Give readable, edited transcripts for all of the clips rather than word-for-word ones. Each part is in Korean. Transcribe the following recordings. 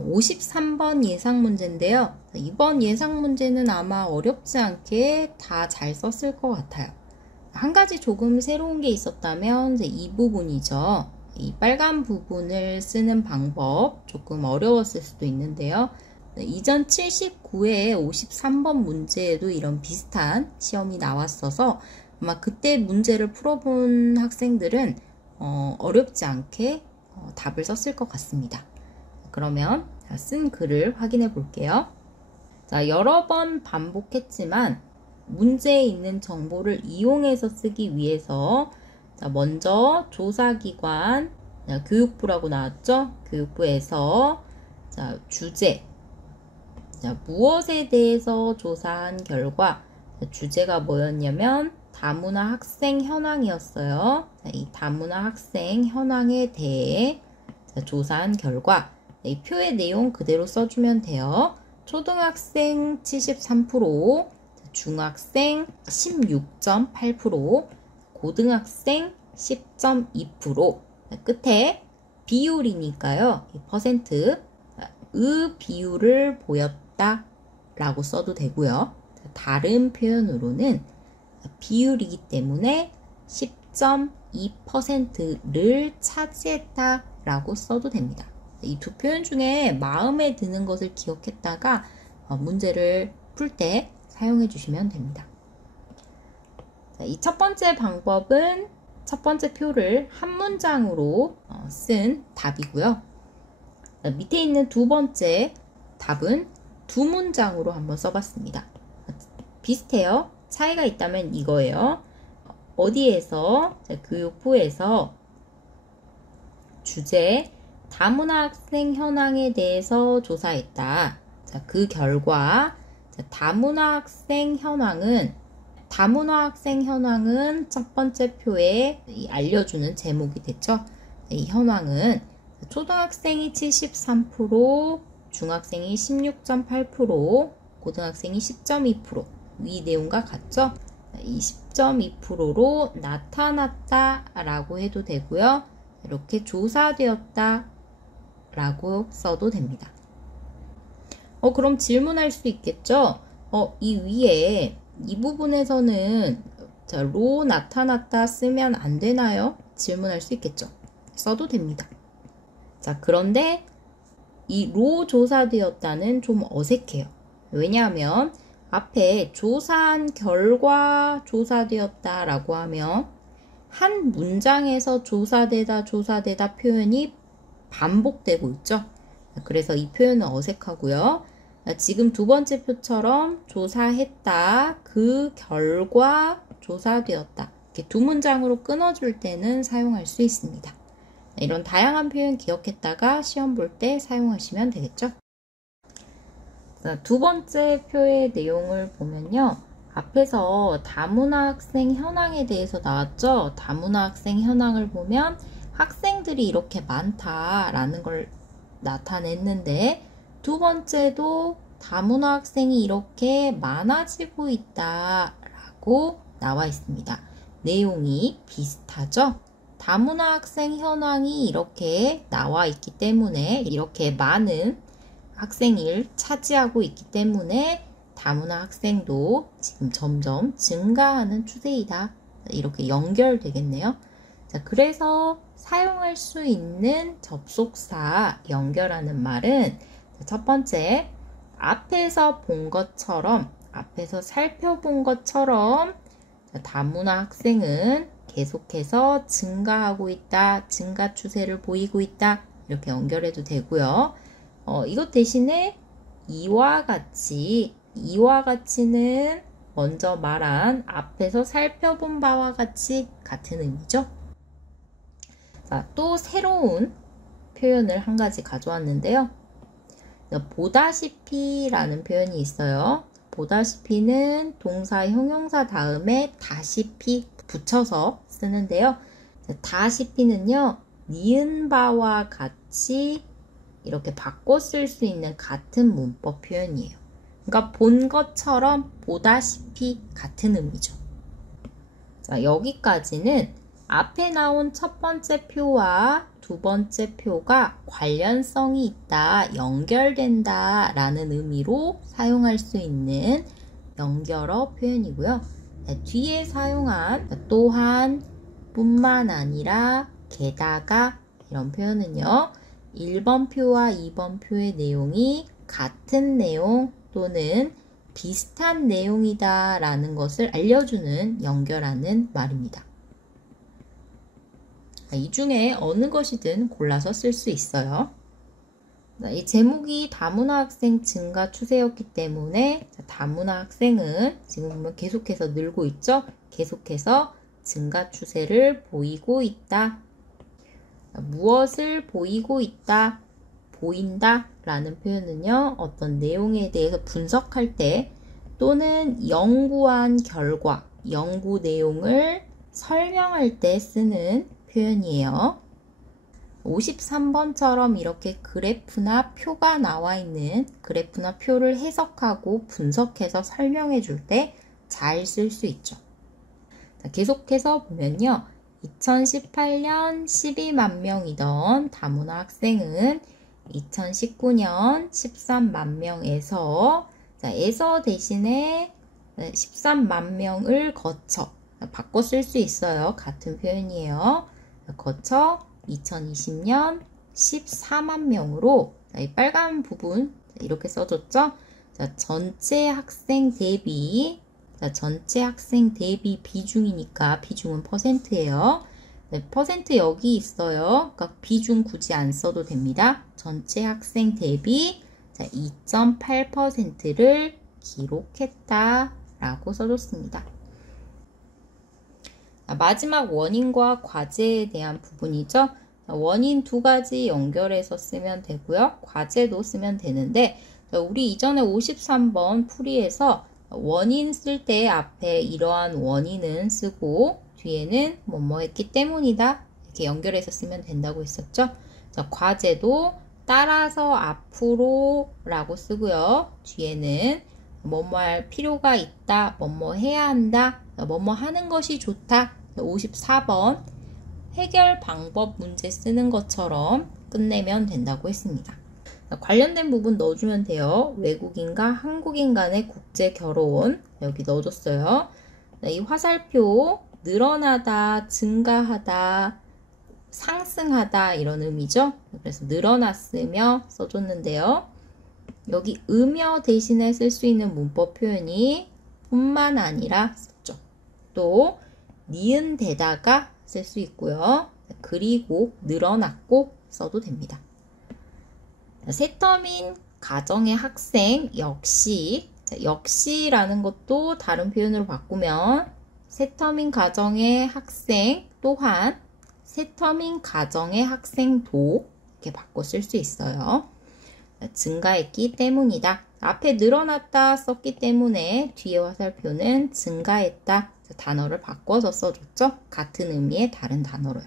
53번 예상 문제인데요. 이번 예상 문제는 아마 어렵지 않게 다 잘 썼을 것 같아요. 한 가지 조금 새로운 게 있었다면 이 부분이죠. 이 빨간 부분을 쓰는 방법 조금 어려웠을 수도 있는데요. 이전 79회 53번 문제에도 이런 비슷한 시험이 나왔어서 아마 그때 문제를 풀어본 학생들은 어렵지 않게 답을 썼을 것 같습니다. 그러면 쓴 글을 확인해 볼게요. 자, 여러 번 반복했지만 문제에 있는 정보를 이용해서 쓰기 위해서 자, 먼저 조사기관 교육부라고 나왔죠? 교육부에서 자, 주제 자, 무엇에 대해서 조사한 결과 주제가 뭐였냐면 다문화 학생 현황이었어요. 자, 이 다문화 학생 현황에 대해 자, 조사한 결과 이 표의 내용 그대로 써주면 돼요. 초등학생 73%, 중학생 16.8%, 고등학생 10.2%, 끝에 비율이니까요. 이 퍼센트, 의 비율을 보였다 라고 써도 되고요. 다른 표현으로는 비율이기 때문에 10.2%를 차지했다 라고 써도 됩니다. 이 두 표현 중에 마음에 드는 것을 기억했다가 문제를 풀 때 사용해 주시면 됩니다. 이 첫 번째 방법은 첫 번째 표를 한 문장으로 쓴 답이고요. 밑에 있는 두 번째 답은 두 문장으로 한번 써봤습니다. 비슷해요. 차이가 있다면 이거예요. 어디에서? 교육부에서 주제 다문화 학생 현황에 대해서 조사했다. 자, 그 결과 다문화 학생 현황은 첫 번째 표에 알려주는 제목이 됐죠. 이 현황은 초등학생이 73%, 중학생이 16.8%, 고등학생이 10.2%. 위 내용과 같죠? 이 10.2%로 나타났다 라고 해도 되고요. 이렇게 조사되었다 라고 써도 됩니다. 그럼 질문할 수 있겠죠? 이 위에 이 부분에서는 자, 로 나타났다 쓰면 안 되나요? 질문할 수 있겠죠? 써도 됩니다. 자, 그런데 이 로 조사되었다는 좀 어색해요. 왜냐하면 앞에 조사한 결과 조사되었다 라고 하면 한 문장에서 조사되다 표현이 반복되고 있죠. 그래서 이 표현은 어색하고요. 지금 두 번째 표처럼 조사했다, 그 결과 조사되었다. 이렇게 두 문장으로 끊어줄 때는 사용할 수 있습니다. 이런 다양한 표현 기억했다가 시험 볼 때 사용하시면 되겠죠. 자, 두 번째 표의 내용을 보면요. 앞에서 다문화 학생 현황에 대해서 나왔죠. 다문화 학생 현황을 보면 학생들이 이렇게 많다라는 걸 나타냈는데 두 번째도 다문화 학생이 이렇게 많아지고 있다라고 나와 있습니다. 내용이 비슷하죠? 다문화 학생 현황이 이렇게 나와 있기 때문에 이렇게 많은 학생을 차지하고 있기 때문에 다문화 학생도 지금 점점 증가하는 추세이다. 이렇게 연결되겠네요. 자, 그래서 사용할 수 있는 접속사 연결하는 말은 첫 번째, 앞에서 본 것처럼, 앞에서 살펴본 것처럼 다문화 학생은 계속해서 증가하고 있다, 증가 추세를 보이고 있다 이렇게 연결해도 되고요. 이것 대신에 이와 같이는 먼저 말한 앞에서 살펴본 바와 같이 같은 의미죠. 자, 또 새로운 표현을 한 가지 가져왔는데요. 보다시피 라는 표현이 있어요. 보다시피는 동사 형용사 다음에 다시피 붙여서 쓰는데요. 다시피는요, 니은 바와 같이 이렇게 바꿔 쓸 수 있는 같은 문법 표현이에요. 그러니까 본 것처럼 보다시피 같은 의미죠. 자, 여기까지는 앞에 나온 첫 번째 표와 두 번째 표가 관련성이 있다, 연결된다 라는 의미로 사용할 수 있는 연결어 표현이고요. 뒤에 사용한 또한, 뿐만 아니라, 게다가 이런 표현은요. 1번 표와 2번 표의 내용이 같은 내용 또는 비슷한 내용이다 라는 것을 알려주는 연결하는 말입니다. 이 중에 어느 것이든 골라서 쓸 수 있어요. 이 제목이 다문화 학생 증가 추세였기 때문에 다문화 학생은 지금 보면 계속해서 늘고 있죠? 계속해서 증가 추세를 보이고 있다. 무엇을 보이고 있다, 보인다 라는 표현은요. 어떤 내용에 대해서 분석할 때 또는 연구한 결과, 연구 내용을 설명할 때 쓰는 표현이에요. 53번처럼 이렇게 그래프나 표가 나와 있는 그래프나 표를 해석하고 분석해서 설명해 줄 때 잘 쓸 수 있죠. 자, 계속해서 보면요. 2018년 12만 명이던 다문화 학생은 2019년 13만 명에서 에서 대신에 13만 명을 거쳐 바꿔 쓸 수 있어요. 같은 표현이에요. 거쳐 2020년 14만 명으로 이 빨간 부분 이렇게 써줬죠. 자, 전체 학생 대비 비중이니까 비중은 퍼센트예요. 네, 퍼센트 여기 있어요. 그러니까 비중 굳이 안 써도 됩니다. 전체 학생 대비 2.8%를 기록했다 라고 써줬습니다. 마지막 원인과 과제에 대한 부분이죠. 원인 두 가지 연결해서 쓰면 되고요. 과제도 쓰면 되는데 우리 이전에 53번 풀이에서 원인 쓸 때 앞에 이러한 원인은 쓰고 뒤에는 뭐뭐 했기 때문이다 이렇게 연결해서 쓰면 된다고 했었죠. 자, 과제도 따라서 앞으로 라고 쓰고요. 뒤에는 뭐뭐 할 필요가 있다, 뭐뭐 해야 한다, 뭐뭐 하는 것이 좋다. 54번 해결 방법 문제 쓰는 것처럼 끝내면 된다고 했습니다. 관련된 부분 넣어주면 돼요. 외국인과 한국인 간의 국제 결혼 여기 넣어줬어요. 이 화살표 늘어나다, 증가하다, 상승하다 이런 의미죠. 그래서 늘어났으며 써줬는데요. 여기 으며 대신에 쓸 수 있는 문법 표현이 뿐만 아니라 썼죠. 또 니은 대다가 쓸 수 있고요. 그리고 늘어났고 써도 됩니다. 새터민 가정의 학생 역시 역시라는 것도 다른 표현으로 바꾸면 새터민 가정의 학생 또한 새터민 가정의 학생도 이렇게 바꿔 쓸 수 있어요. 증가했기 때문이다. 앞에 늘어났다 썼기 때문에 뒤에 화살표는 증가했다. 단어를 바꿔서 써줬죠. 같은 의미의 다른 단어로요.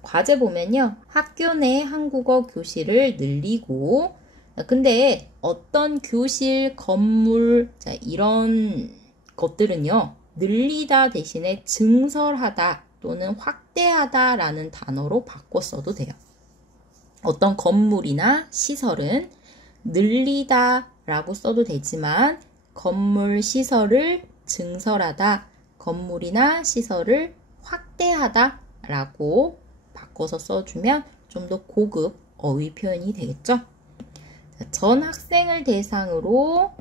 과제 보면요. 학교 내 한국어 교실을 늘리고 근데 어떤 교실, 건물 이런 것들은요. 늘리다 대신에 증설하다 또는 확대하다 라는 단어로 바꿔 써도 돼요. 어떤 건물이나 시설은 늘리다 라고 써도 되지만 건물, 시설을 증설하다, 건물이나 시설을 확대하다 라고 바꿔서 써주면 좀 더 고급 어휘 표현이 되겠죠. 전 학생을 대상으로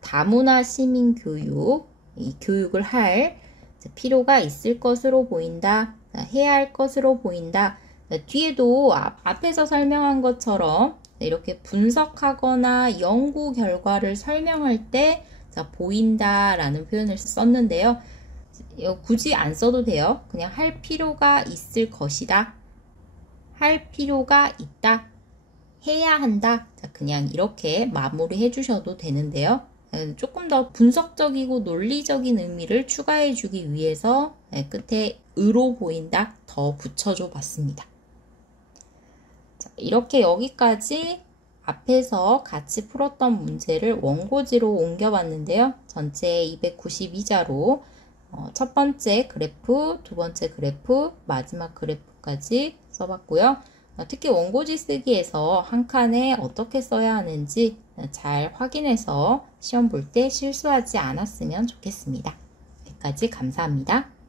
다문화 시민 교육, 이 교육을 할 필요가 있을 것으로 보인다, 해야 할 것으로 보인다. 뒤에도 앞에서 설명한 것처럼 이렇게 분석하거나 연구 결과를 설명할 때 보인다 라는 표현을 썼는데요. 굳이 안 써도 돼요. 그냥 할 필요가 있을 것이다. 할 필요가 있다. 해야 한다. 그냥 이렇게 마무리 해주셔도 되는데요. 조금 더 분석적이고 논리적인 의미를 추가해 주기 위해서 끝에 의로 보인다 더 붙여줘 봤습니다. 이렇게 여기까지 앞에서 같이 풀었던 문제를 원고지로 옮겨봤는데요. 전체 292자로 첫 번째 그래프, 두 번째 그래프, 마지막 그래프까지 써봤고요. 특히 원고지 쓰기에서 한 칸에 어떻게 써야 하는지 잘 확인해서 시험 볼 때 실수하지 않았으면 좋겠습니다. 여기까지 감사합니다.